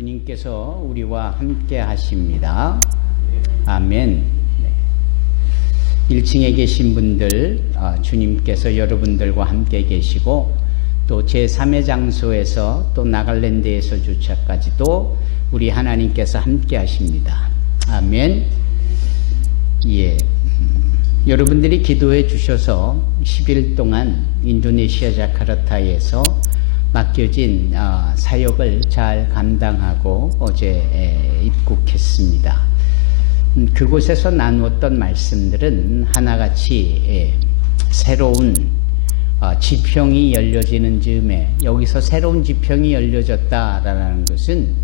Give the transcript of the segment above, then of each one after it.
주님께서 우리와 함께 하십니다. 아멘. 1층에 계신 분들, 주님께서 여러분들과 함께 계시고, 또 제3의 장소에서 또 나갈랜드에서 주차까지도 우리 하나님께서 함께 하십니다. 아멘. 예. 여러분들이 기도해 주셔서 10일 동안 인도네시아 자카르타에서 맡겨진 사역을 잘 감당하고 어제 입국했습니다. 그곳에서 나누었던 말씀들은 하나같이 새로운 지평이 열려지는 즈음에, 여기서 새로운 지평이 열려졌다라는 것은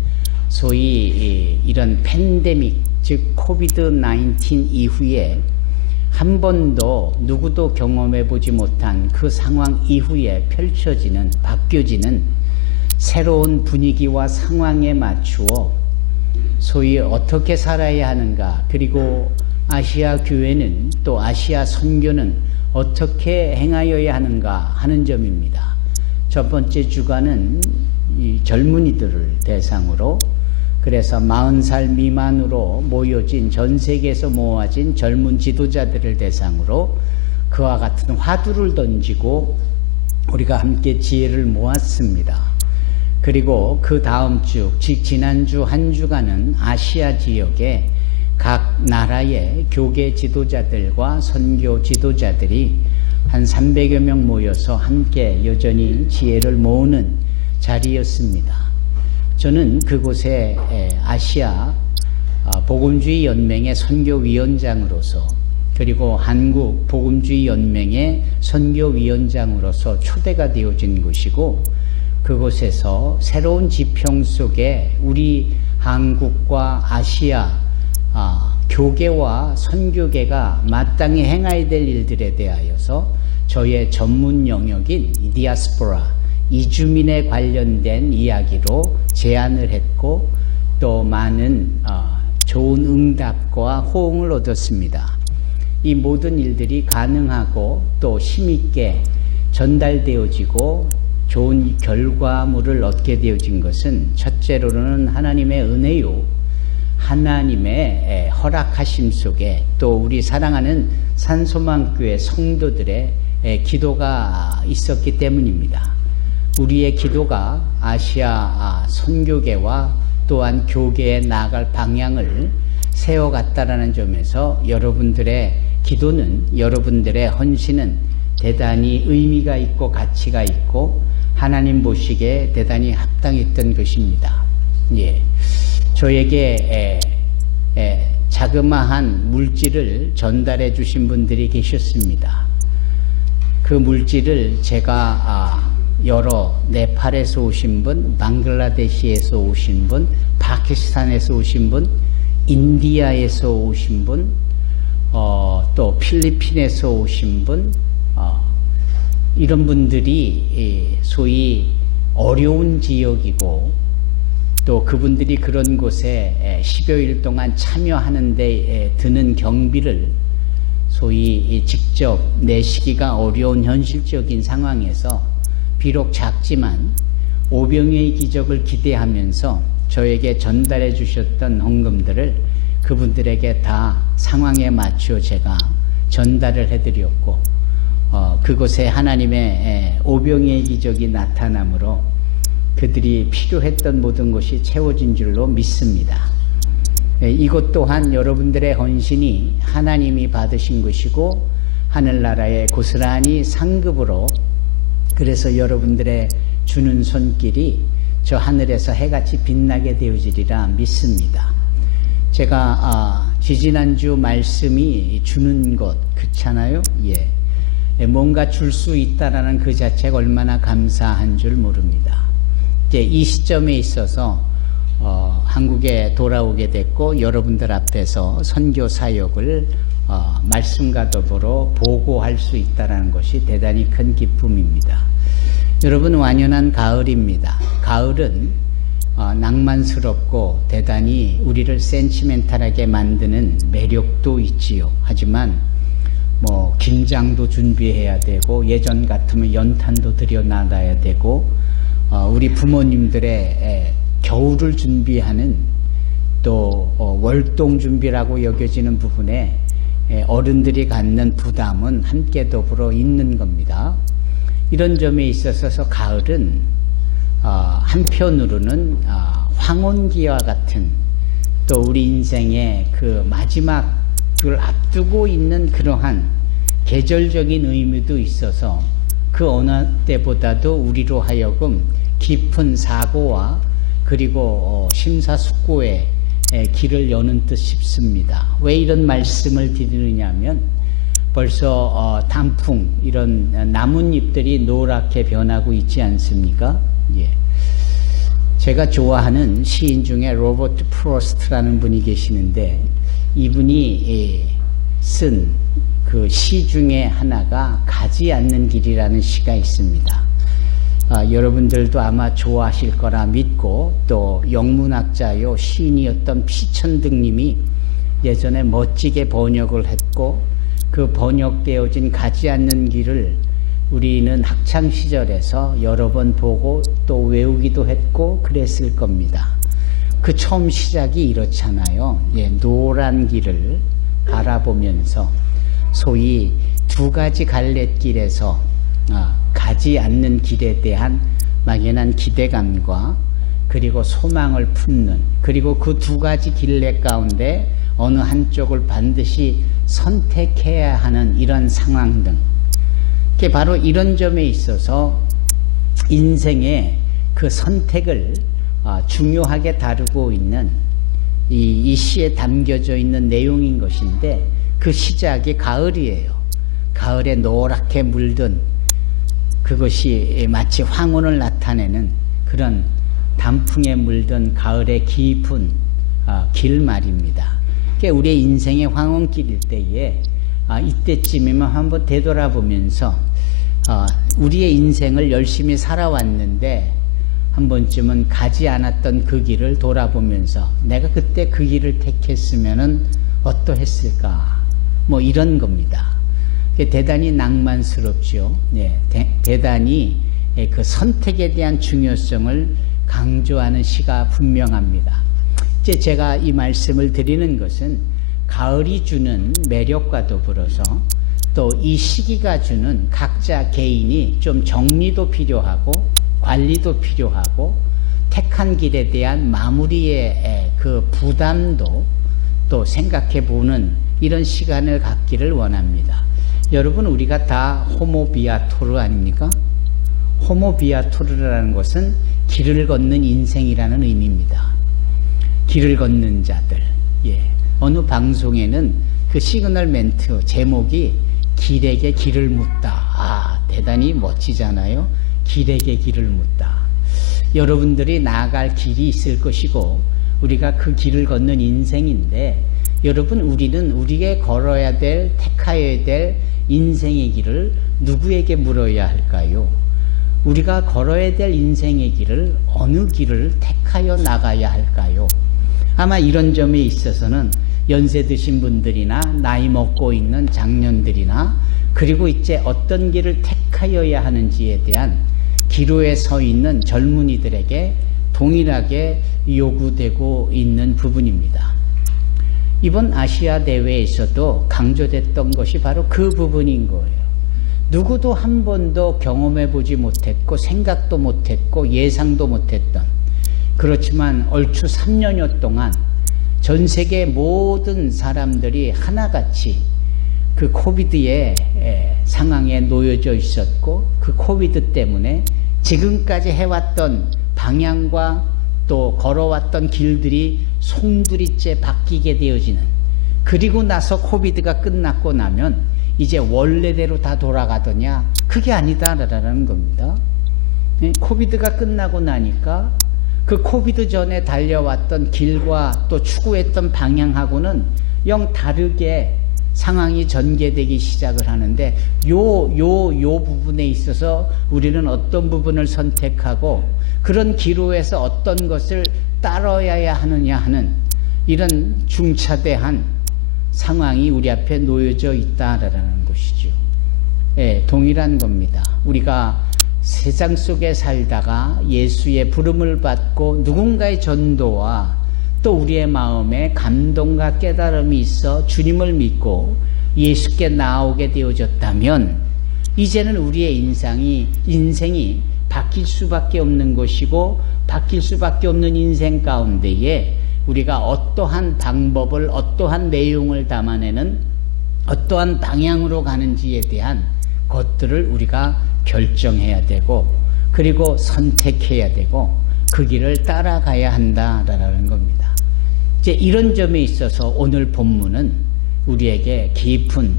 소위 이런 팬데믹, 즉 코비드-19 이후에 한 번도 누구도 경험해보지 못한 그 상황 이후에 펼쳐지는, 바뀌어지는 새로운 분위기와 상황에 맞추어 소위 어떻게 살아야 하는가, 그리고 아시아 교회는, 또 아시아 선교는 어떻게 행하여야 하는가 하는 점입니다. 첫 번째 주간은 이 젊은이들을 대상으로, 그래서 40살 미만으로 모여진, 전 세계에서 모아진 젊은 지도자들을 대상으로 그와 같은 화두를 던지고 우리가 함께 지혜를 모았습니다. 그리고 그 다음 주, 즉 지난주 한 주간은 아시아 지역의 각 나라의 교계 지도자들과 선교 지도자들이 한 300여 명 모여서 함께 여전히 지혜를 모으는 자리였습니다. 저는 그곳에 아시아 복음주의 연맹의 선교위원장으로서, 그리고 한국 복음주의 연맹의 선교위원장으로서 초대가 되어진 곳이고, 그곳에서 새로운 지평 속에 우리 한국과 아시아 교계와 선교계가 마땅히 행해야 될 일들에 대하여서 저의 전문 영역인 디아스포라, 이주민에 관련된 이야기로 제안을 했고, 또 많은 좋은 응답과 호응을 얻었습니다. 이 모든 일들이 가능하고 또 힘있게 전달되어지고 좋은 결과물을 얻게 되어진 것은 첫째로는 하나님의 은혜요, 하나님의 허락하심 속에, 또 우리 사랑하는 산소망교회 성도들의 기도가 있었기 때문입니다. 우리의 기도가 아시아 선교계와 또한 교계에 나아갈 방향을 세워갔다라는 점에서 여러분들의 기도는, 여러분들의 헌신은 대단히 의미가 있고 가치가 있고 하나님 보시기에 대단히 합당했던 것입니다. 예, 저에게 자그마한 물질을 전달해 주신 분들이 계셨습니다. 그 물질을 제가 여러 네팔에서 오신 분, 방글라데시에서 오신 분, 파키스탄에서 오신 분, 인디아에서 오신 분, 또 필리핀에서 오신 분, 이런 분들이 소위 어려운 지역이고, 또 그분들이 그런 곳에 10여일 동안 참여하는 데 드는 경비를 소위 직접 내시기가 어려운 현실적인 상황에서 비록 작지만 오병이의 기적을 기대하면서 저에게 전달해 주셨던 헌금들을 그분들에게 다 상황에 맞추어 제가 전달을 해드렸고, 그곳에 하나님의 오병이의 기적이 나타나므로 그들이 필요했던 모든 것이 채워진 줄로 믿습니다. 이것 또한 여러분들의 헌신이 하나님이 받으신 것이고 하늘나라에 고스란히 상급으로, 그래서 여러분들의 주는 손길이 저 하늘에서 해같이 빛나게 되어지리라 믿습니다. 제가 지지난주 말씀이 주는 것, 그렇잖아요. 예, 뭔가 줄 수 있다라는 그 자체가 얼마나 감사한 줄 모릅니다. 이제 이 시점에 있어서 한국에 돌아오게 됐고, 여러분들 앞에서 선교 사역을 말씀과 더불어 보고할 수 있다는 것이 대단히 큰 기쁨입니다. 여러분, 완연한 가을입니다. 가을은 낭만스럽고 대단히 우리를 센치멘탈하게 만드는 매력도 있지요. 하지만 김장도 준비해야 되고, 예전 같으면 연탄도 들여놔야 되고, 우리 부모님들의 겨울을 준비하는 또 월동 준비라고 여겨지는 부분에 어른들이 갖는 부담은 함께 더불어 있는 겁니다. 이런 점에 있어서 가을은 한편으로는 황혼기와 같은 또 우리 인생의 그 마지막을 앞두고 있는 그러한 계절적인 의미도 있어서 그 어느 때보다도 우리로 하여금 깊은 사고와 그리고 심사숙고의 길을 여는 듯 싶습니다. 왜 이런 말씀을 드리느냐면 벌써 단풍 이런 나뭇잎들이 노랗게 변하고 있지 않습니까? 예. 제가 좋아하는 시인 중에 로버트 프로스트라는 분이 계시는데 이분이 쓴 그 시 중에 하나가 가지 않는 길이라는 시가 있습니다. 여러분들도 아마 좋아하실 거라 믿고 또 영문학자요 시인이었던 피천득님이 예전에 멋지게 번역을 했고 그 번역되어진 가지 않는 길을 우리는 학창시절에서 여러 번 보고 또 외우기도 했고 그랬을 겁니다. 그 처음 시작이 이렇잖아요. 예, 노란 길을 바라보면서 소위 두 가지 갈래길에서 가지 않는 길에 대한 막연한 기대감과 그리고 소망을 품는 그리고 그 두 가지 길래 가운데 어느 한쪽을 반드시 선택해야 하는 이런 상황 등 바로 이런 점에 있어서 인생의 그 선택을 중요하게 다루고 있는 이 시에 담겨져 있는 내용인 것인데 그 시작이 가을이에요. 가을에 노랗게 물든 그것이 마치 황혼을 나타내는 그런 단풍에 물든 가을의 깊은 길 말입니다. 그러니까 우리의 인생의 황혼길일 때에 이때쯤이면 한번 되돌아보면서 우리의 인생을 열심히 살아왔는데 한 번쯤은 가지 않았던 그 길을 돌아보면서 내가 그때 그 길을 택했으면은 어떠했을까? 뭐 이런 겁니다. 대단히 낭만스럽죠. 네, 대단히 그 선택에 대한 중요성을 강조하는 시가 분명합니다. 이제 제가 이 말씀을 드리는 것은 가을이 주는 매력과 더불어서 또 이 시기가 주는 각자 개인이 좀 정리도 필요하고 관리도 필요하고 택한 길에 대한 마무리의 그 부담도 또 생각해 보는 이런 시간을 갖기를 원합니다. 여러분 우리가 다 호모 비아토르 아닙니까? 호모 비아토르라는 것은 길을 걷는 인생이라는 의미입니다. 길을 걷는 자들. 예. 어느 방송에는 그 시그널 멘트 제목이 길에게 길을 묻다. 대단히 멋지잖아요. 길에게 길을 묻다. 여러분들이 나아갈 길이 있을 것이고 우리가 그 길을 걷는 인생인데 여러분 우리는 우리에게 걸어야 될 택하여야 될 인생의 길을 누구에게 물어야 할까요? 우리가 걸어야 될 인생의 길을 어느 길을 택하여 나가야 할까요? 아마 이런 점에 있어서는 연세 드신 분들이나 나이 먹고 있는 장년들이나 그리고 이제 어떤 길을 택하여야 하는지에 대한 기로에 서 있는 젊은이들에게 동일하게 요구되고 있는 부분입니다. 이번 아시아 대회에서도 강조됐던 것이 바로 그 부분인 거예요. 누구도 한 번도 경험해보지 못했고 생각도 못했고 예상도 못했던 그렇지만 얼추 3년여 동안 전 세계 모든 사람들이 하나같이 그 코비드의 상황에 놓여져 있었고 그 코비드 때문에 지금까지 해왔던 방향과 또 걸어왔던 길들이 송두리째 바뀌게 되어지는 그리고 나서 코비드가 끝났고 나면 이제 원래대로 다 돌아가더냐? 그게 아니다라는 겁니다. 코비드가 끝나고 나니까 그 코비드 전에 달려왔던 길과 또 추구했던 방향하고는 영 다르게 상황이 전개되기 시작을 하는데 요 부분에 있어서 우리는 어떤 부분을 선택하고 그런 기로에서 어떤 것을 따라야 하느냐 하는 이런 중차대한 상황이 우리 앞에 놓여져 있다라는 것이죠. 예, 동일한 겁니다. 우리가 세상 속에 살다가 예수의 부름을 받고 누군가의 전도와 또 우리의 마음에 감동과 깨달음이 있어 주님을 믿고 예수께 나오게 되어졌다면 이제는 우리의 인생이 바뀔 수밖에 없는 것이고 바뀔 수밖에 없는 인생 가운데에 우리가 어떠한 방법을 어떠한 내용을 담아내는 어떠한 방향으로 가는지에 대한 것들을 우리가 결정해야 되고 그리고 선택해야 되고 그 길을 따라가야 한다라는 겁니다. 이제 이런 점에 있어서 오늘 본문은 우리에게 깊은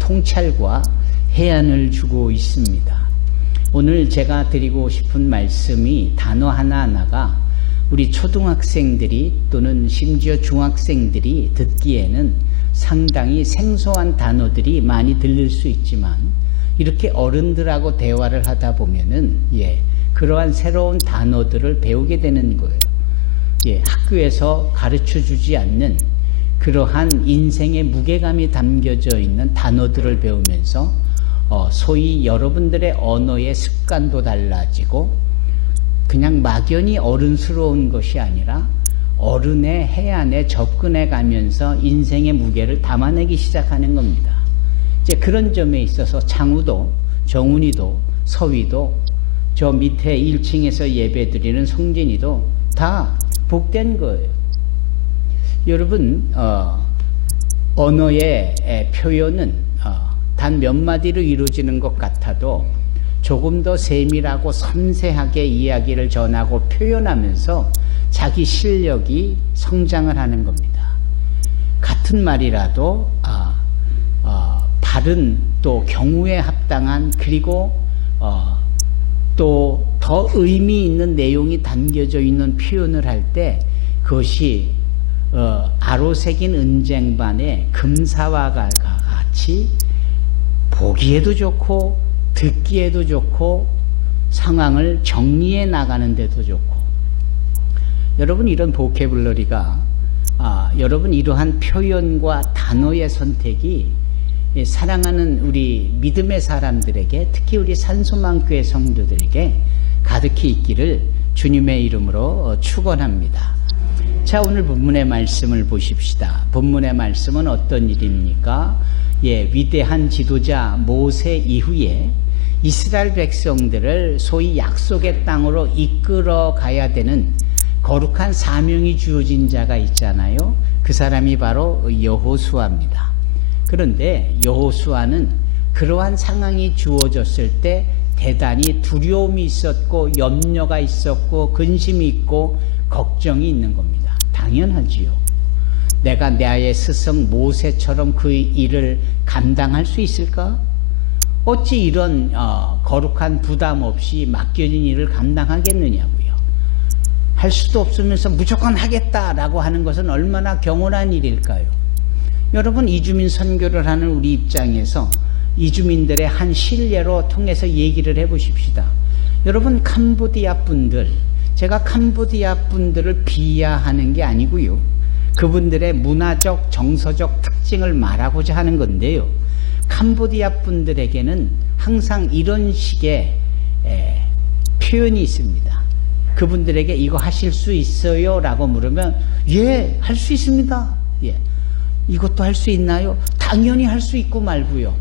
통찰과 해안을 주고 있습니다. 오늘 제가 드리고 싶은 말씀이 단어 하나하나가 우리 초등학생들이 또는 심지어 중학생들이 듣기에는 상당히 생소한 단어들이 많이 들릴 수 있지만 이렇게 어른들하고 대화를 하다 보면은 그러한 새로운 단어들을 배우게 되는 거예요. 학교에서 가르쳐 주지 않는 그러한 인생의 무게감이 담겨져 있는 단어들을 배우면서 소위 여러분들의 언어의 습관도 달라지고 그냥 막연히 어른스러운 것이 아니라 어른의 해안에 접근해 가면서 인생의 무게를 담아내기 시작하는 겁니다. 이제 그런 점에 있어서 창우도 정훈이도 서위도 저 밑에 1층에서 예배드리는 성진이도 다 복된 거예요. 여러분 언어의 표현은 단 몇 마디로 이루어지는 것 같아도 조금 더 세밀하고 섬세하게 이야기를 전하고 표현하면서 자기 실력이 성장을 하는 겁니다. 같은 말이라도 바른 또 경우에 합당한 그리고 또 더 의미 있는 내용이 담겨져 있는 표현을 할 때 그것이 아로새긴 은쟁반의 금사와 같이 보기에도 좋고 듣기에도 좋고 상황을 정리해 나가는 데도 좋고 여러분 이런 보캐블러리가 여러분 이러한 표현과 단어의 선택이 사랑하는 우리 믿음의 사람들에게 특히 우리 산소망교회 성도들에게 가득히 있기를 주님의 이름으로 축원합니다. 자, 오늘 본문의 말씀을 보십시다. 본문의 말씀은 어떤 일입니까? 위대한 지도자 모세 이후에 이스라엘 백성들을 소위 약속의 땅으로 이끌어 가야 되는 거룩한 사명이 주어진 자가 있잖아요. 그 사람이 바로 여호수아입니다. 그런데 여호수아는 그러한 상황이 주어졌을 때 대단히 두려움이 있었고 염려가 있었고 근심이 있고 걱정이 있는 겁니다. 당연하지요. 내가 나의 스승 모세처럼 그 일을 감당할 수 있을까? 어찌 이런 거룩한 부담 없이 맡겨진 일을 감당하겠느냐고요. 할 수도 없으면서 무조건 하겠다라고 하는 것은 얼마나 경홀한 일일까요? 여러분 이주민 선교를 하는 우리 입장에서 이주민들의 한 실례로 통해서 얘기를 해보십시다. 여러분 캄보디아 분들, 제가 캄보디아 분들을 비하하는 게 아니고요. 그분들의 문화적 정서적 특징을 말하고자 하는 건데요. 캄보디아 분들에게는 항상 이런 식의 표현이 있습니다. 그분들에게 이거 하실 수 있어요? 라고 물으면 예, 할 수 있습니다. 예. 이것도 할 수 있나요? 당연히 할 수 있고 말고요.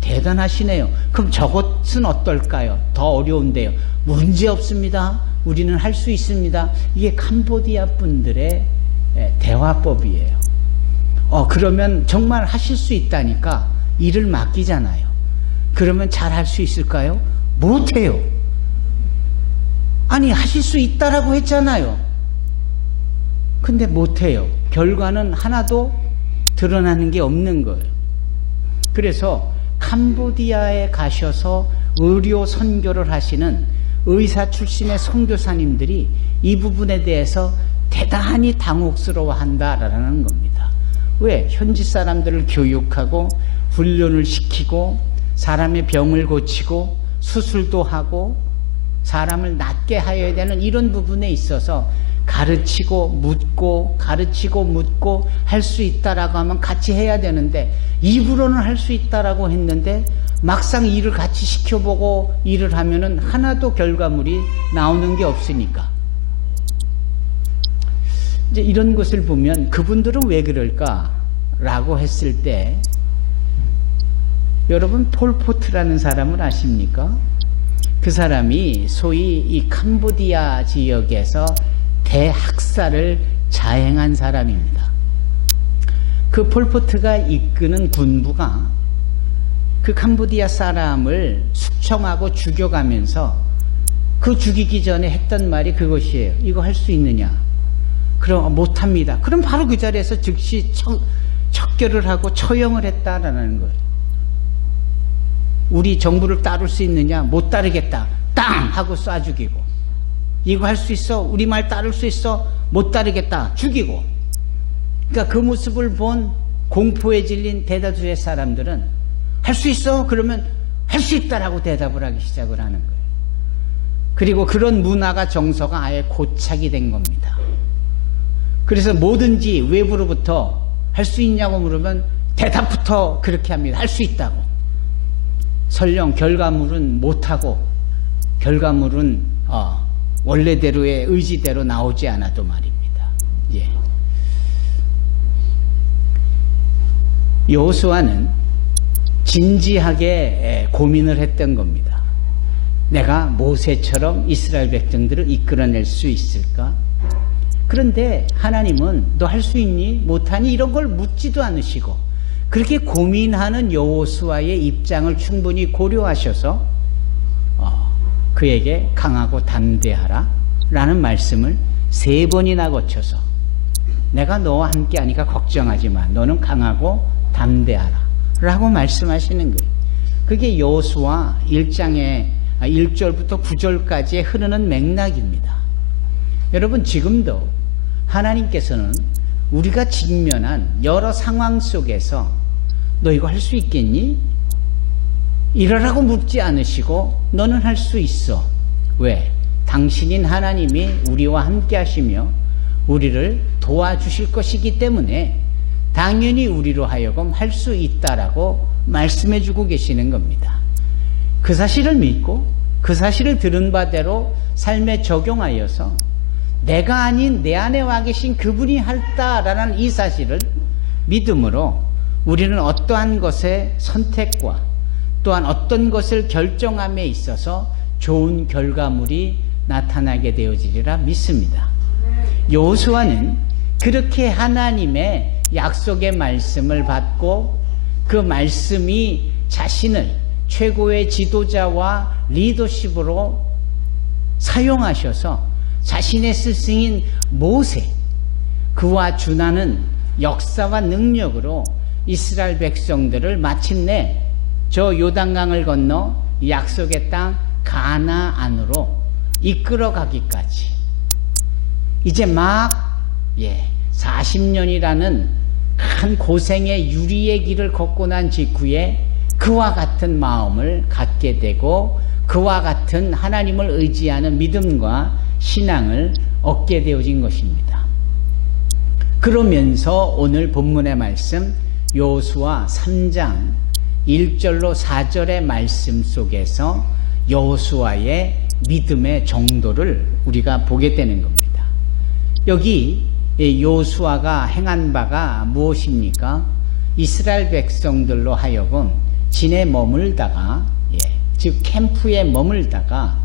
대단하시네요. 그럼 저것은 어떨까요? 더 어려운데요. 문제 없습니다. 우리는 할 수 있습니다. 이게 캄보디아 분들의 대화법이에요. 그러면 정말 하실 수 있다니까 일을 맡기잖아요. 그러면 잘 할 수 있을까요? 못해요. 아니 하실 수 있다라고 했잖아요. 근데 못해요. 결과는 하나도 드러나는 게 없는 거예요. 그래서 캄보디아에 가셔서 의료 선교를 하시는 의사 출신의 선교사님들이 이 부분에 대해서 대단히 당혹스러워한다라는 겁니다. 왜? 현지 사람들을 교육하고 훈련을 시키고 사람의 병을 고치고 수술도 하고 사람을 낫게 하여야 되는 이런 부분에 있어서 가르치고 묻고 할 수 있다라고 하면 같이 해야 되는데 입으로는 할 수 있다라고 했는데 막상 일을 같이 시켜보고 일을 하면은 하나도 결과물이 나오는 게 없으니까. 이제 이런 것을 보면 그분들은 왜 그럴까라고 했을 때, 여러분 폴포트라는 사람을 아십니까? 그 사람이 소위 이 캄보디아 지역에서 대학살을 자행한 사람입니다. 그 폴포트가 이끄는 군부가 그 캄보디아 사람을 숙청하고 죽여가면서 그 죽이기 전에 했던 말이 그것이에요. 이거 할 수 있느냐? 그럼 못합니다. 그럼 바로 그 자리에서 즉시 척결을 하고 처형을 했다라는 거예요. 우리 정부를 따를 수 있느냐? 못 따르겠다. 땅! 하고 쏴 죽이고. 이거 할 수 있어? 우리 말 따를 수 있어? 못 따르겠다. 죽이고. 그러니까 그 모습을 본 공포에 질린 대다수의 사람들은 할 수 있어? 그러면 할 수 있다라고 대답을 하기 시작을 하는 거예요. 그리고 그런 문화가 정서가 아예 고착이 된 겁니다. 그래서 뭐든지 외부로부터 할 수 있냐고 물으면 대답부터 그렇게 합니다. 할 수 있다고. 설령 결과물은 못하고 결과물은 원래대로의 의지대로 나오지 않아도 말입니다. 예. 여호수아는 진지하게 고민을 했던 겁니다. 내가 모세처럼 이스라엘 백성들을 이끌어낼 수 있을까? 그런데 하나님은 너 할 수 있니? 못하니? 이런 걸 묻지도 않으시고 그렇게 고민하는 여호수아의 입장을 충분히 고려하셔서 그에게 강하고 담대하라 라는 말씀을 3번이나 거쳐서 내가 너와 함께 하니까 걱정하지 마. 너는 강하고 담대하라 라고 말씀하시는 거예요. 그게 여호수아 1장의 1절부터 9절까지의 흐르는 맥락입니다. 여러분 지금도 하나님께서는 우리가 직면한 여러 상황 속에서 너 이거 할 수 있겠니? 이러라고 묻지 않으시고 너는 할 수 있어. 왜? 당신인 하나님이 우리와 함께 하시며 우리를 도와주실 것이기 때문에 당연히 우리로 하여금 할 수 있다라고 말씀해 주고 계시는 겁니다. 그 사실을 믿고 그 사실을 들은 바대로 삶에 적용하여서 내가 아닌 내 안에 와 계신 그분이 할다라는 이 사실을 믿음으로 우리는 어떠한 것의 선택과 또한 어떤 것을 결정함에 있어서 좋은 결과물이 나타나게 되어지리라 믿습니다. 여호수아는 그렇게 하나님의 약속의 말씀을 받고 그 말씀이 자신을 최고의 지도자와 리더십으로 사용하셔서 자신의 스승인 모세, 그와 준하는 역사와 능력으로 이스라엘 백성들을 마침내 저 요단강을 건너 약속의 땅 가나안으로 이끌어가기까지 이제 막 40년이라는 큰 고생의 유리의 길을 걷고 난 직후에 그와 같은 마음을 갖게 되고 그와 같은 하나님을 의지하는 믿음과 신앙을 얻게 되어진 것입니다. 그러면서 오늘 본문의 말씀 여호수아 3장 1절로 4절의 말씀 속에서 여호수아의 믿음의 정도를 우리가 보게 되는 겁니다. 여기 여호수아가 행한 바가 무엇입니까? 이스라엘 백성들로 하여금 진에 머물다가 즉 캠프에 머물다가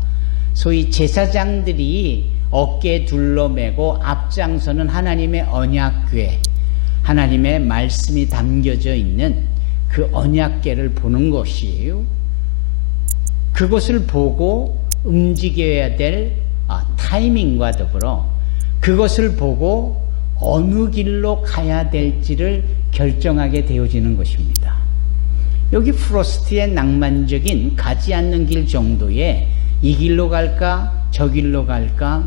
소위 제사장들이 어깨에 둘러매고 앞장서는 하나님의 언약궤, 하나님의 말씀이 담겨져 있는 그 언약궤를 보는 것이에요. 그것을 보고 움직여야 될 타이밍과 더불어 그것을 보고 어느 길로 가야 될지를 결정하게 되어지는 것입니다. 여기 프로스트의 낭만적인 가지 않는 길 정도의 이 길로 갈까 저 길로 갈까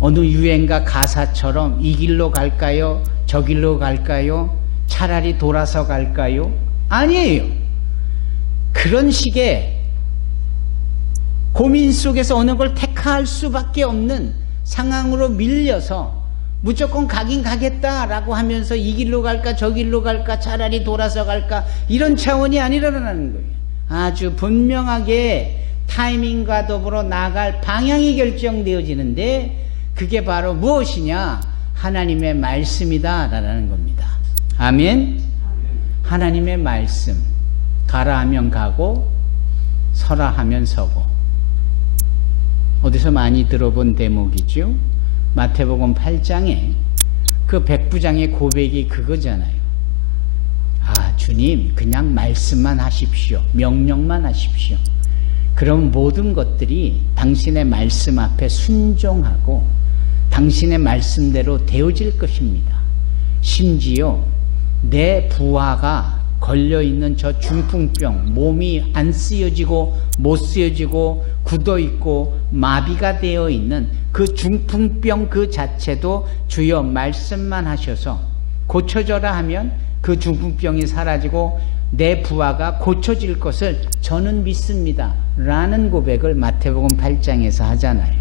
어느 유행가 가사처럼 이 길로 갈까요 저 길로 갈까요 차라리 돌아서 갈까요? 아니에요. 그런 식의 고민 속에서 어느 걸 택할 수밖에 없는 상황으로 밀려서 무조건 가긴 가겠다라고 하면서 이 길로 갈까 저 길로 갈까 차라리 돌아서 갈까 이런 차원이 아니라는 거예요. 아주 분명하게 타이밍과 더불어 나갈 방향이 결정되어지는데 그게 바로 무엇이냐? 하나님의 말씀이다라는 겁니다. 아멘? 하나님의 말씀. 가라 하면 가고 서라 하면 서고. 어디서 많이 들어본 대목이죠? 마태복음 8장에 그 백부장의 고백이 그거잖아요. 아, 주님, 그냥 말씀만 하십시오. 명령만 하십시오. 그럼 모든 것들이 당신의 말씀 앞에 순종하고 당신의 말씀대로 되어질 것입니다. 심지어 내 부하가 걸려있는 저 중풍병, 몸이 안 쓰여지고 못 쓰여지고 굳어있고 마비가 되어 있는 그 중풍병 그 자체도 주여 말씀만 하셔서 고쳐져라 하면 그 중풍병이 사라지고 내 부하가 고쳐질 것을 저는 믿습니다 라는 고백을 마태복음 8장에서 하잖아요.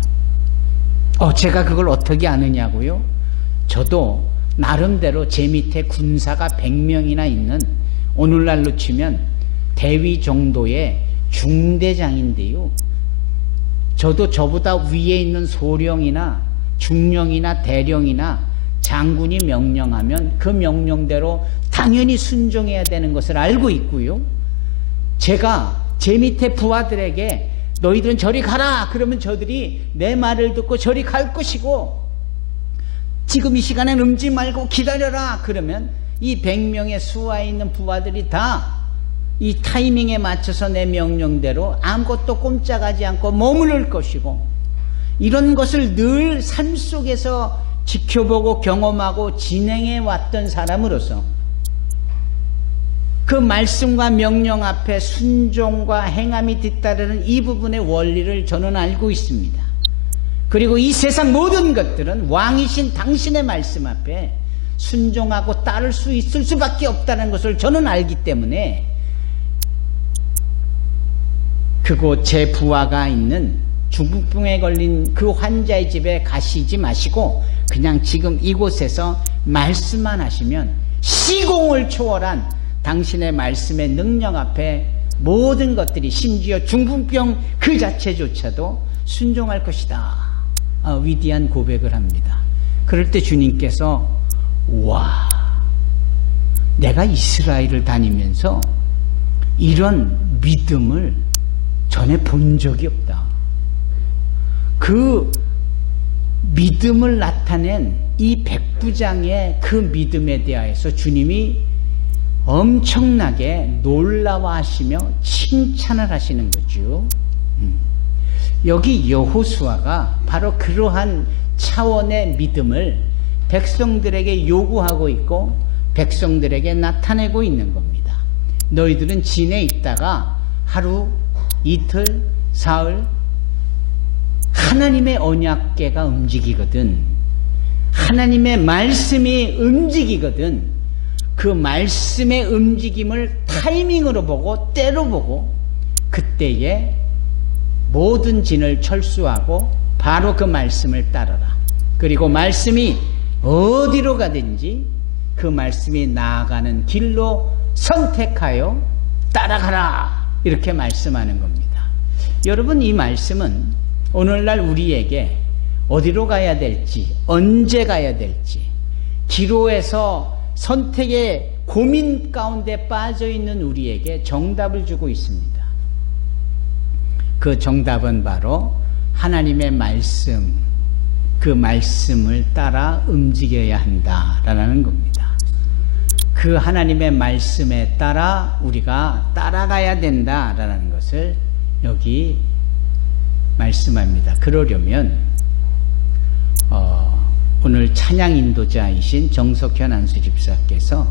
제가 그걸 어떻게 아느냐고요? 저도 나름대로 제 밑에 군사가 100명이나 있는, 오늘날로 치면 대위 정도의 중대장인데요. 저도 저보다 위에 있는 소령이나 중령이나 대령이나 장군이 명령하면 그 명령대로 당연히 순종해야 되는 것을 알고 있고요. 제가 제 밑에 부하들에게 너희들은 저리 가라 그러면 저들이 내 말을 듣고 저리 갈 것이고, 지금 이 시간엔 움직이지 말고 기다려라 그러면 이 100명의 수하에 있는 부하들이 다 이 타이밍에 맞춰서 내 명령대로 아무것도 꼼짝하지 않고 머무를 것이고, 이런 것을 늘 삶 속에서 지켜보고 경험하고 진행해 왔던 사람으로서 그 말씀과 명령 앞에 순종과 행함이 뒤따르는 이 부분의 원리를 저는 알고 있습니다. 그리고 이 세상 모든 것들은 왕이신 당신의 말씀 앞에 순종하고 따를 수 있을 수밖에 없다는 것을 저는 알기 때문에 그곳 제 부하가 있는 중풍병에 걸린 그 환자의 집에 가시지 마시고 그냥 지금 이곳에서 말씀만 하시면 시공을 초월한 당신의 말씀의 능력 앞에 모든 것들이, 심지어 중풍병 그 자체조차도 순종할 것이다. 위대한 고백을 합니다. 그럴 때 주님께서 와, 내가 이스라엘을 다니면서 이런 믿음을 전에 본 적이 없다. 그 믿음을 나타낸 이 백부장의 그 믿음에 대하여서 주님이 엄청나게 놀라워하시며 칭찬을 하시는 거죠. 여기 여호수아가 바로 그러한 차원의 믿음을 백성들에게 요구하고 있고 백성들에게 나타내고 있는 겁니다. 너희들은 진에 있다가 하루, 이틀, 사흘 하나님의 언약궤가 움직이거든, 하나님의 말씀이 움직이거든, 그 말씀의 움직임을 타이밍으로 보고 때로 보고 그때에 모든 진을 철수하고 바로 그 말씀을 따르라. 그리고 말씀이 어디로 가든지 그 말씀이 나아가는 길로 선택하여 따라가라, 이렇게 말씀하는 겁니다. 여러분, 이 말씀은 오늘날 우리에게 어디로 가야 될지, 언제 가야 될지, 기로에서 선택의 고민 가운데 빠져있는 우리에게 정답을 주고 있습니다. 그 정답은 바로 하나님의 말씀, 그 말씀을 따라 움직여야 한다라는 겁니다. 그 하나님의 말씀에 따라 우리가 따라가야 된다라는 것을 여기 말씀합니다. 그러려면 오늘 찬양 인도자이신 정석현 안수집사께서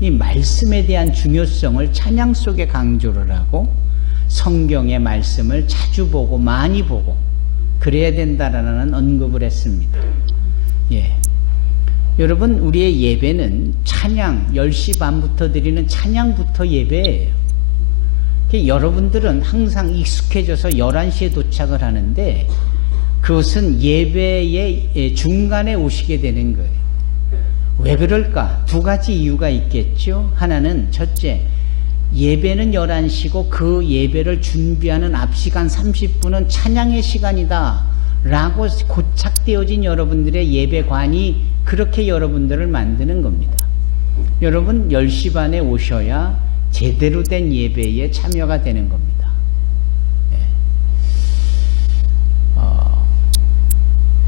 이 말씀에 대한 중요성을 찬양 속에 강조를 하고 성경의 말씀을 자주 보고 많이 보고 그래야 된다라는 언급을 했습니다. 예. 여러분, 우리의 예배는 찬양 10시 반부터 드리는 찬양부터 예배예요. 여러분들은 항상 익숙해져서 11시에 도착을 하는데 그것은 예배의 중간에 오시게 되는 거예요. 왜 그럴까? 두 가지 이유가 있겠죠. 하나는 첫째, 예배는 11시고 그 예배를 준비하는 앞 시간 30분은 찬양의 시간이다 라고 고착되어진 여러분들의 예배관이 그렇게 여러분들을 만드는 겁니다. 여러분 10시 반에 오셔야 제대로 된 예배에 참여가 되는 겁니다.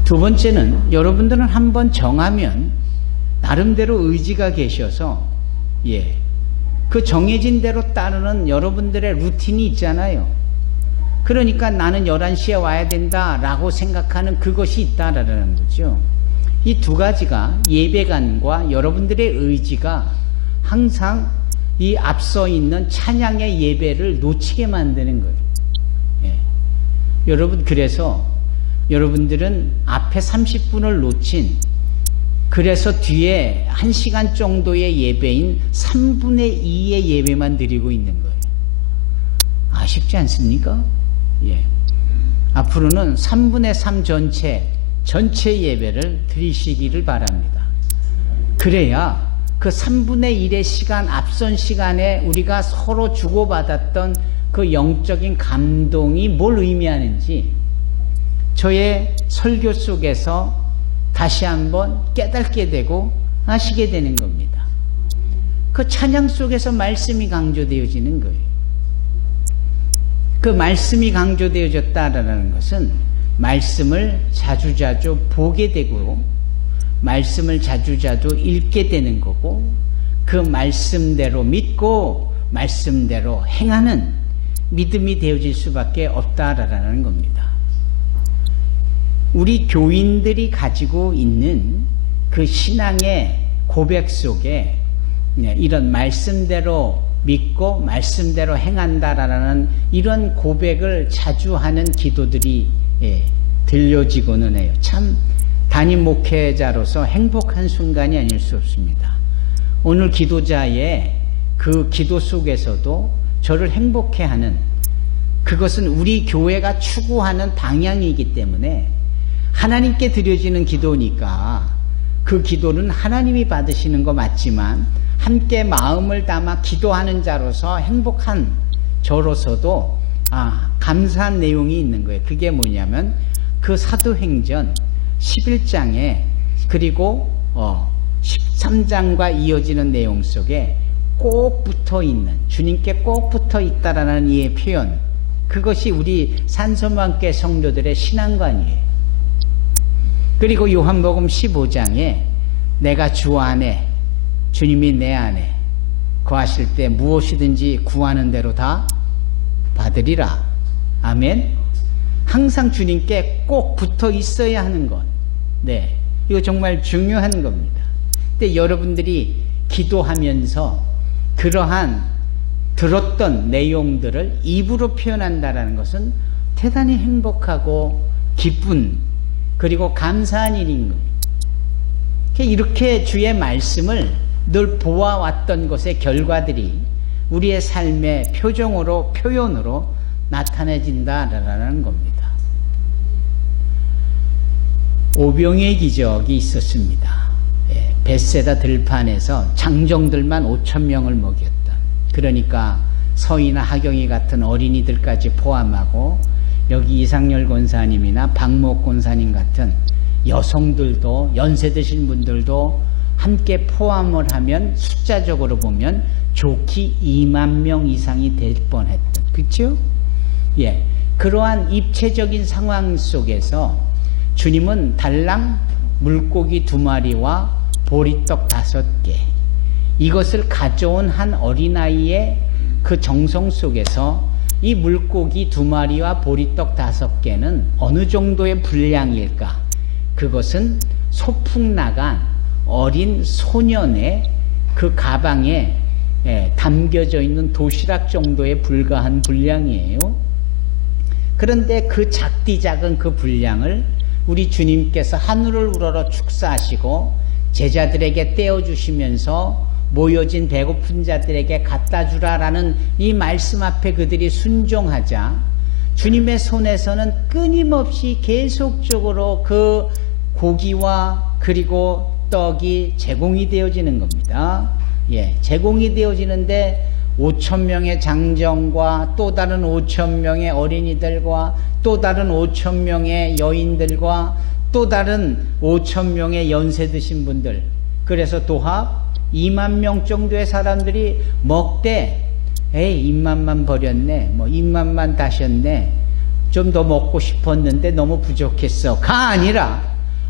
두 번째는 여러분들은 한번 정하면 나름대로 의지가 계셔서 그 정해진 대로 따르는 여러분들의 루틴이 있잖아요. 그러니까 나는 11시에 와야 된다라고 생각하는 그것이 있다라는 거죠. 이 두 가지가 예배관과 여러분들의 의지가 항상 이 앞서 있는 찬양의 예배를 놓치게 만드는 거예요. 여러분, 그래서 여러분들은 앞에 30분을 놓친, 그래서 뒤에 1시간 정도의 예배인 3분의 2의 예배만 드리고 있는 거예요. 아쉽지 않습니까? 앞으로는 3분의 3 전체 예배를 드리시기를 바랍니다. 그래야 그 3분의 1의 시간, 앞선 시간에 우리가 서로 주고받았던 그 영적인 감동이 뭘 의미하는지 저의 설교 속에서 다시 한번 깨닫게 되고 아시게 되는 겁니다. 그 찬양 속에서 말씀이 강조되어지는 거예요. 그 말씀이 강조되어졌다라는 것은 말씀을 자주자주 보게 되고 말씀을 자주자주 읽게 되는 거고, 그 말씀대로 믿고 말씀대로 행하는 믿음이 되어질 수밖에 없다라는 겁니다. 우리 교인들이 가지고 있는 그 신앙의 고백 속에 이런 말씀대로 믿고 말씀대로 행한다라는 이런 고백을 자주 하는 기도들이 들려지고는 해요. 참 담임 목회자로서 행복한 순간이 아닐 수 없습니다. 오늘 기도자의 그 기도 속에서도 저를 행복해 하는, 그것은 우리 교회가 추구하는 방향이기 때문에 하나님께 드려지는 기도니까 그 기도는 하나님이 받으시는 거 맞지만 함께 마음을 담아 기도하는 자로서 행복한 저로서도 감사한 내용이 있는 거예요. 그게 뭐냐면 그 사도행전 11장에 그리고 13장과 이어지는 내용 속에 꼭 붙어있는, 주님께 꼭 붙어있다라는 이 표현, 그것이 우리 산소망교회 성도들의 신앙관이에요. 그리고 요한복음 15장에 내가 주 안에 주님이 내 안에 거하실 때 무엇이든지 구하는 대로 다 받으리라. 아멘. 항상 주님께 꼭 붙어 있어야 하는 것. 이거 정말 중요한 겁니다. 근데 여러분들이 기도하면서 그러한 들었던 내용들을 입으로 표현한다는 것은 대단히 행복하고 기쁜, 그리고 감사한 일인 거예요. 이렇게 주의 말씀을 늘 보아왔던 것의 결과들이 우리의 삶의 표정으로, 표현으로 나타내진다라는 겁니다. 오병이의 기적이 있었습니다. 벳세다 들판에서 장정들만 5,000명을 먹였던, 그러니까 서희나 하경이 같은 어린이들까지 포함하고 여기 이상열 권사님이나 박목 권사님 같은 여성들도, 연세 드신 분들도 함께 포함을 하면 숫자적으로 보면 좋기 2만 명 이상이 될 뻔했던, 그렇죠? 그러한 입체적인 상황 속에서 주님은 달랑 물고기 2마리와 보리떡 5개, 이것을 가져온 한 어린아이의 그 정성 속에서 이 물고기 2마리와 보리떡 5개는 어느 정도의 분량일까? 그것은 소풍 나간 어린 소년의 그 가방에 담겨져 있는 도시락 정도에 불과한 분량이에요. 그런데 그 작디 작은 그 분량을 우리 주님께서 하늘을 우러러 축사하시고 제자들에게 떼어주시면서 모여진 배고픈 자들에게 갖다 주라라는 이 말씀 앞에 그들이 순종하자 주님의 손에서는 끊임없이 계속적으로 그 고기와 그리고 떡이 제공이 되어지는 겁니다. 예, 제공이 되어지는데 5,000명의 장정과 또 다른 5,000명의 어린이들과 또 다른 5,000명의 여인들과 또 다른 5,000명의 연세 드신 분들, 그래서 도합 2만 명 정도의 사람들이 먹되 에이 입맛만 버렸네, 뭐 입맛만 다셨네, 좀 더 먹고 싶었는데 너무 부족했어가 아니라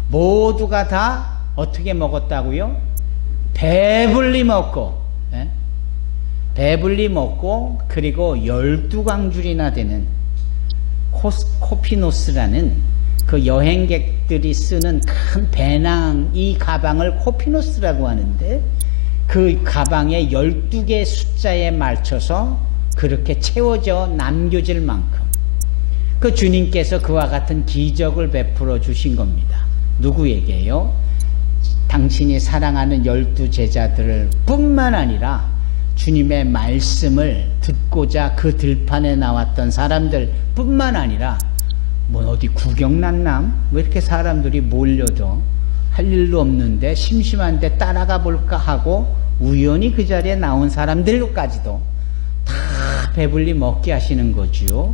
모두가 다 어떻게 먹었다고요? 배불리 먹고, 예? 배불리 먹고, 그리고 12광줄이나 되는 코피노스라는 그 여행객들이 쓰는 큰 배낭, 이 가방을 코피노스라고 하는데, 그 가방에 12개의 숫자에 맞춰서 그렇게 채워져 남겨질 만큼 그 주님께서 그와 같은 기적을 베풀어 주신 겁니다. 누구에게요? 당신이 사랑하는 12제자들을 뿐만 아니라 주님의 말씀을 듣고자 그 들판에 나왔던 사람들 뿐만 아니라 뭐 어디 구경 났남? 왜 이렇게 사람들이 몰려도 할 일도 없는데 심심한데 따라가 볼까 하고 우연히 그 자리에 나온 사람들까지도 다 배불리 먹게 하시는 거죠.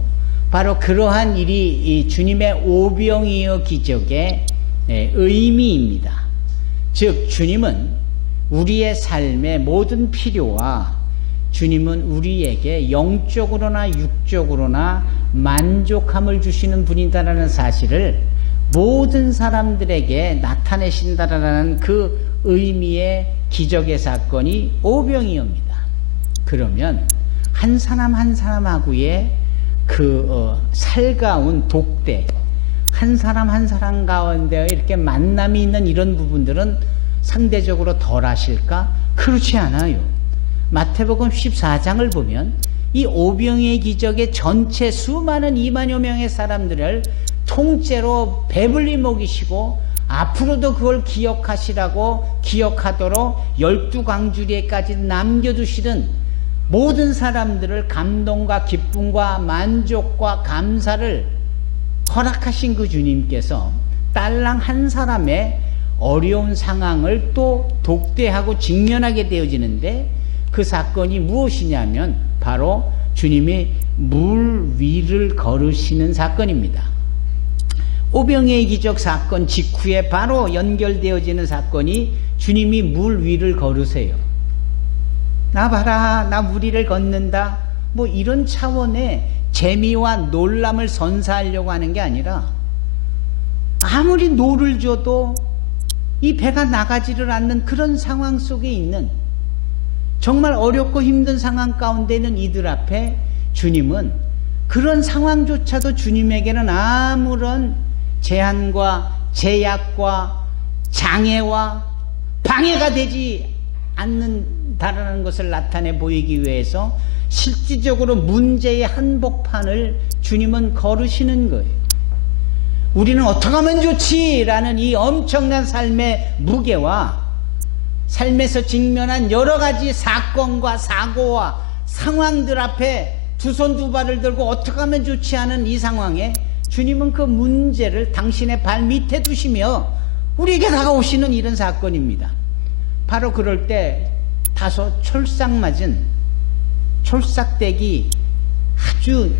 바로 그러한 일이 이 주님의 오병이어 기적의 의미입니다. 즉 주님은 우리의 삶의 모든 필요와 주님은 우리에게 영적으로나 육적으로나 만족함을 주시는 분이다라는 사실을 모든 사람들에게 나타내신다라는 그 의미의 기적의 사건이 오병이어입니다. 그러면 한 사람 한 사람하고의 그 살가운 독대, 한 사람 한 사람 가운데 이렇게 만남이 있는 이런 부분들은 상대적으로 덜 하실까? 그렇지 않아요. 마태복음 14장을 보면 이 오병이의 기적의 전체 수많은 2만여 명의 사람들을 통째로 배불리 먹이시고 앞으로도 그걸 기억하도록 12광주리에까지 남겨두시는 모든 사람들을 감동과 기쁨과 만족과 감사를 허락하신 그 주님께서 딸랑 한 사람의 어려운 상황을 또 독대하고 직면하게 되어지는데 그 사건이 무엇이냐면 바로 주님이 물 위를 걸으시는 사건입니다. 오병이의 기적 사건 직후에 바로 연결되어지는 사건이 주님이 물 위를 걸으세요. 나 봐라, 나 물 위를 걷는다, 뭐 이런 차원의 재미와 놀람을 선사하려고 하는 게 아니라 아무리 노를 줘도 이 배가 나가지를 않는 그런 상황 속에 있는 정말 어렵고 힘든 상황 가운데 있는 이들 앞에 주님은 그런 상황조차도 주님에게는 아무런 제한과 제약과 장애와 방해가 되지 않는다라는 것을 나타내 보이기 위해서 실질적으로 문제의 한복판을 주님은 걸으시는 거예요. 우리는 어떻게 하면 좋지? 라는 이 엄청난 삶의 무게와 삶에서 직면한 여러 가지 사건과 사고와 상황들 앞에 두 손 두 발을 들고 어떻게 하면 좋지 하는 이 상황에 주님은 그 문제를 당신의 발 밑에 두시며 우리에게 다가오시는 이런 사건입니다. 바로 그럴 때 다소 촐싹대기 아주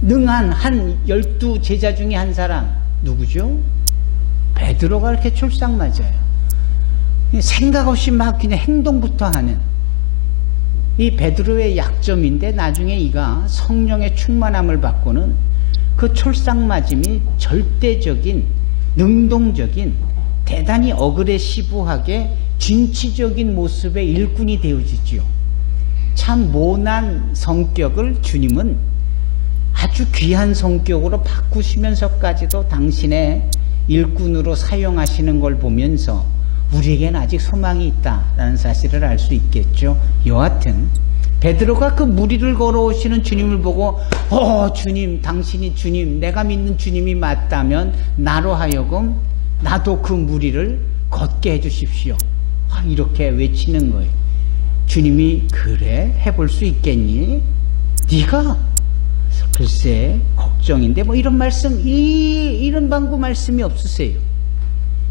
능한 한 12제자 중에 한 사람, 누구죠? 베드로가 이렇게 촐싹 맞아요. 생각 없이 막 그냥 행동부터 하는 이 베드로의 약점인데 나중에 이가 성령의 충만함을 받고는 그 촐싹맞음이 절대적인, 능동적인, 대단히 어그레시브하게 진취적인 모습의 일꾼이 되어지지요. 참 모난 성격을 주님은 아주 귀한 성격으로 바꾸시면서까지도 당신의 일꾼으로 사용하시는 걸 보면서 우리에겐 아직 소망이 있다라는 사실을 알 수 있겠죠. 여하튼 베드로가 그 물 위를 걸어오시는 주님을 보고 주님, 당신이 주님, 내가 믿는 주님이 맞다면 나로 하여금 나도 그 물 위를 걷게 해주십시오. 이렇게 외치는 거예요. 주님이 그래? 해볼 수 있겠니? 네가 글쎄 걱정인데 뭐 이런 말씀 이런 방구 말씀이 없으세요.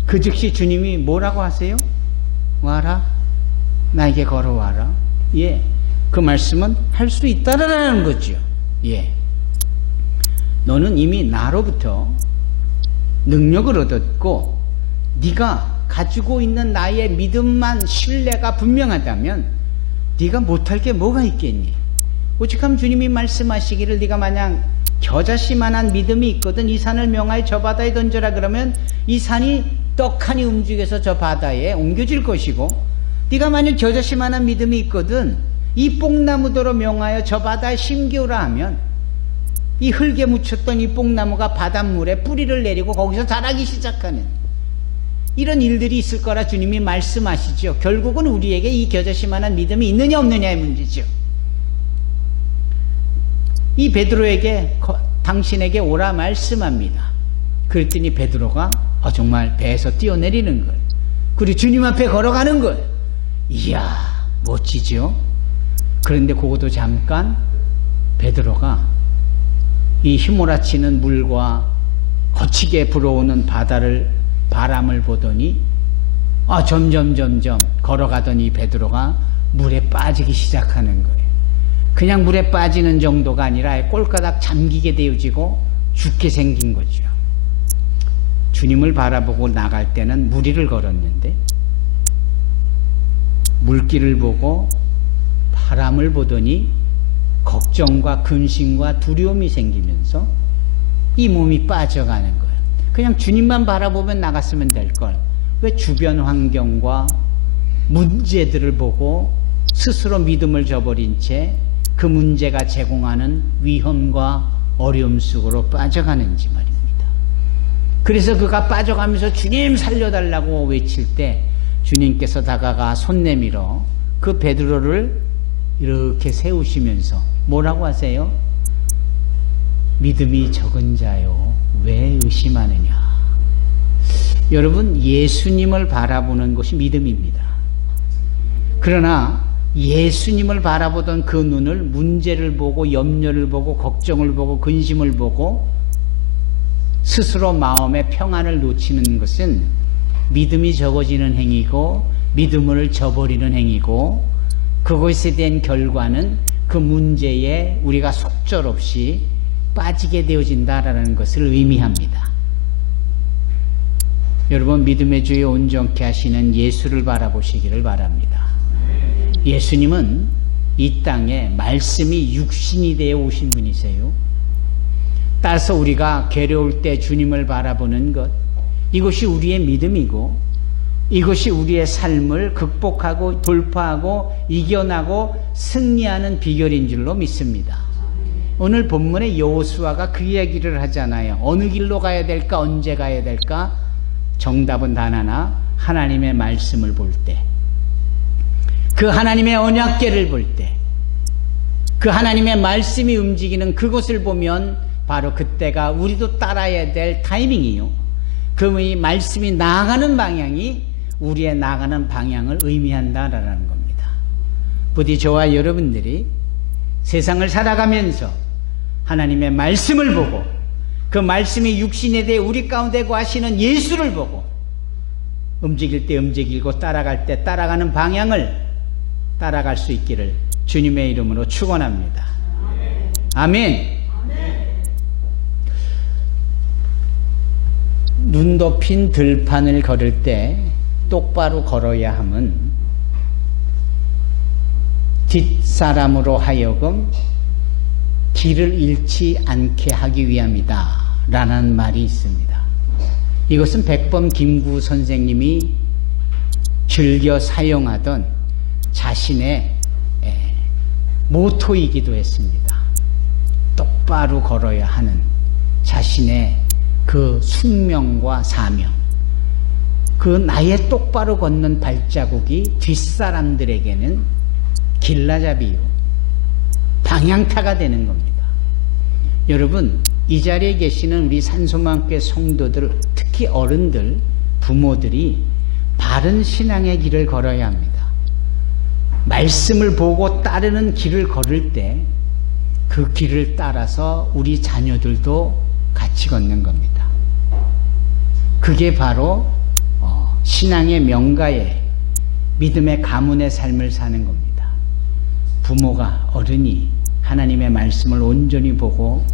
그 즉시 주님이 뭐라고 하세요? 와라 나에게 걸어와라. 예, 그 말씀은 할 수 있다라는 거죠. 예, 너는 이미 나로부터 능력을 얻었고 네가 가지고 있는 나의 믿음만 신뢰가 분명하다면 네가 못할 게 뭐가 있겠니? 오직하면 주님이 말씀하시기를 네가 마냥 겨자씨만한 믿음이 있거든 이 산을 명하여 저 바다에 던져라 그러면 이 산이 떡하니 움직여서 저 바다에 옮겨질 것이고 네가 만약 겨자씨만한 믿음이 있거든 이 뽕나무도로 명하여 저 바다에 심기우라 하면 이 흙에 묻혔던 이 뽕나무가 바닷물에 뿌리를 내리고 거기서 자라기 시작하는 이런 일들이 있을 거라 주님이 말씀하시죠. 결국은 우리에게 이 겨자씨만한 믿음이 있느냐 없느냐의 문제죠. 이 베드로에게 당신에게 오라 말씀합니다. 그랬더니 베드로가 정말 배에서 뛰어내리는 거예요. 그리고 주님 앞에 걸어가는 거예요. 이야 멋지죠. 그런데 그것도 잠깐 점점 이 휘몰아치는 물과 거치게 불어오는 바람을 보더니 점점 걸어가던 이 베드로가 물에 빠지기 시작하는 거예요. 그냥 물에 빠지는 정도가 아니라 꼴가닥 잠기게 되어지고 죽게 생긴 거죠. 주님을 바라보고 나갈 때는 무리를 걸었는데 물길을 보고 바람을 보더니 걱정과 근심과 두려움이 생기면서 이 몸이 빠져가는 거예요. 그냥 주님만 바라보면 나갔으면 될걸 왜 주변 환경과 문제들을 보고 스스로 믿음을 저버린 채 그 문제가 제공하는 위험과 어려움 속으로 빠져가는지 말입니다. 그래서 그가 빠져가면서 주님 살려달라고 외칠 때 주님께서 다가가 손 내밀어 그 베드로를 이렇게 세우시면서 뭐라고 하세요? 믿음이 적은 자요 왜 의심하느냐. 여러분 예수님을 바라보는 것이 믿음입니다. 그러나 예수님을 바라보던 그 눈을 문제를 보고 염려를 보고 걱정을 보고 근심을 보고 스스로 마음의 평안을 놓치는 것은 믿음이 적어지는 행위고 믿음을 저버리는 행위고 그것에 대한 결과는 그 문제에 우리가 속절없이 빠지게 되어진다라는 것을 의미합니다. 여러분 믿음의 주에 온전케 하시는 예수를 바라보시기를 바랍니다. 예수님은 이 땅에 말씀이 육신이 되어 오신 분이세요. 따라서 우리가 괴로울 때 주님을 바라보는 것 이것이 우리의 믿음이고 이것이 우리의 삶을 극복하고 돌파하고 이겨나고 승리하는 비결인 줄로 믿습니다. 오늘 본문의 여호수아가 그 이야기를 하잖아요. 어느 길로 가야 될까 언제 가야 될까? 정답은 단 하나 하나님의 말씀을 볼 때 그 하나님의 언약궤를 볼 때 그 하나님의 말씀이 움직이는 그것을 보면 바로 그때가 우리도 따라야 될 타이밍이요. 그 말씀이 나아가는 방향이 우리의 나아가는 방향을 의미한다라는 겁니다. 부디 저와 여러분들이 세상을 살아가면서 하나님의 말씀을 보고 그 말씀이 육신에 대해 우리 가운데 거하시는 예수를 보고 움직일 때 움직이고 따라갈 때 따라가는 방향을 따라갈 수 있기를 주님의 이름으로 축원합니다. 아멘. 눈 덮인 들판을 걸을 때 똑바로 걸어야 함은 뒷사람으로 하여금 길을 잃지 않게 하기 위함이다 라는 말이 있습니다. 이것은 백범 김구 선생님이 즐겨 사용하던 자신의 모토이기도 했습니다. 똑바로 걸어야 하는 자신의 그 숙명과 사명, 그 나의 똑바로 걷는 발자국이 뒷사람들에게는 길라잡이요 방향타가 되는 겁니다. 여러분 이 자리에 계시는 우리 산소망교회 성도들, 특히 어른들, 부모들이 바른 신앙의 길을 걸어야 합니다. 말씀을 보고 따르는 길을 걸을 때 그 길을 따라서 우리 자녀들도 같이 걷는 겁니다. 그게 바로 신앙의 명가에 믿음의 가문의 삶을 사는 겁니다. 부모가, 어른이 하나님의 말씀을 온전히 보고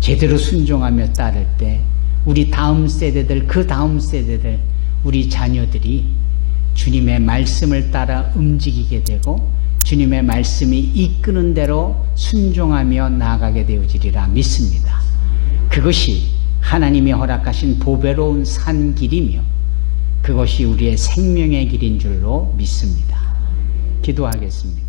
제대로 순종하며 따를 때 우리 다음 세대들, 그 다음 세대들, 우리 자녀들이 주님의 말씀을 따라 움직이게 되고 주님의 말씀이 이끄는 대로 순종하며 나아가게 되어지리라 믿습니다. 그것이 하나님이 허락하신 보배로운 산 길이며 그것이 우리의 생명의 길인 줄로 믿습니다. 기도하겠습니다.